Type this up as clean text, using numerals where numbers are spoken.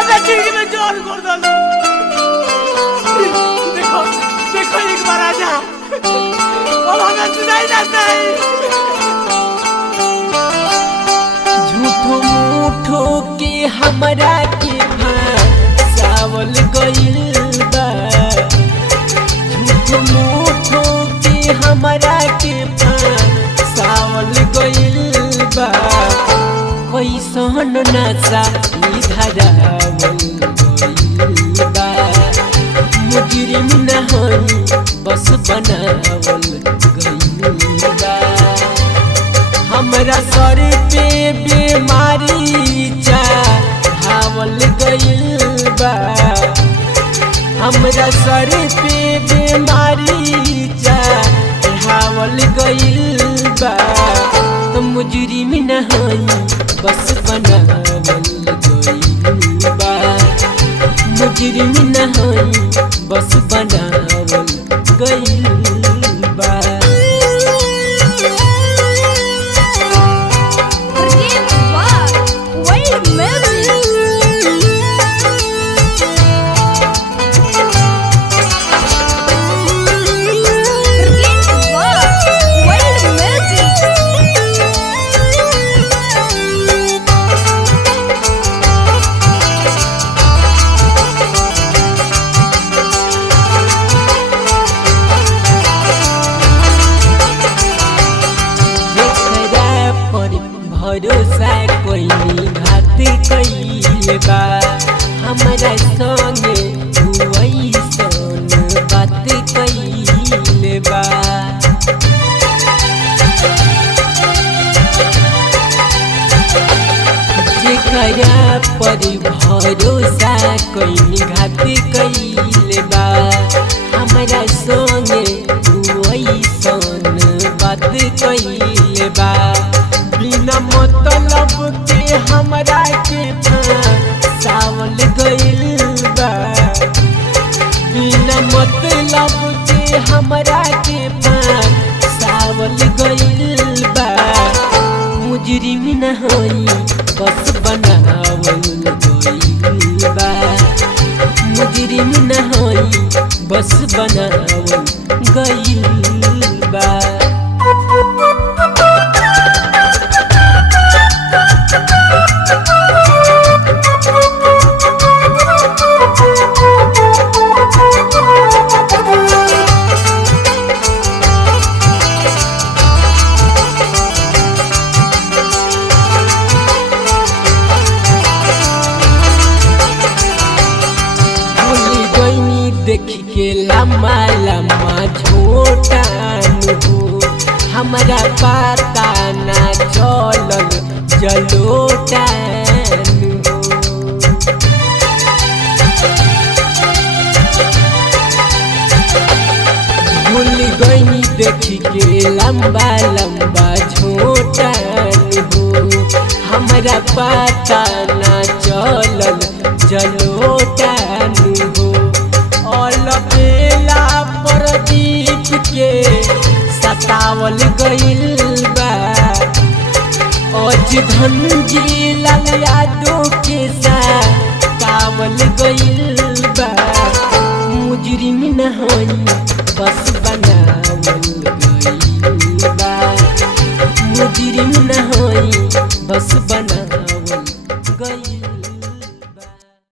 हमरा जिंदगी में जोर कर दो। देखो देखो एक बार आजा, अब हमें सुनाई ना सही। झूठो मूठो के हमरा के फसावल गइल बा। झूठो मूठो के हमरा के फसावल गइल बा। कैसन नशा धरावल गइल बा। मुजरिम न हई बस बनावल गइल बा। हमरा सर पे बीमारी चढ़ावल गइल बा। हमरा सर पे बीमारी चढ़ावल गइल बा। मुजरिम न हई बस बनावल गइल बा। मुजरिम न हई बस बनावल गइल बा। भरोसा कोई घात कइले बा। हमरा संगे वैसन बात कइले बा। जेकरा पर भरोसा कोई घात कइले बा। हमरा संगे वैसन बात कइले बा। बिना मतलब के हमरा के फसावल गइल बा। बिना मतलब के हमरा के फसावल गइल बा। मुजरिम न हई बस बनावल गइल बा। मुजरिम न हई बस बनावल गइल बा। देख के लम्बा लम्बा झोटान हो। हमरा पता ना चलल जलोटान हो। भूल गई देख के लम्बा लम्बा झोटान हो। हमरा पता ना चलल जलोटान हो। अलबेला प्रदीप के सतावल गइल बा। अज धनजी लाल यादव के सतावल गइल बा। मुजरिम न हई बस बनावल गइल बा। मुजरिम न हई बस बनावल गइल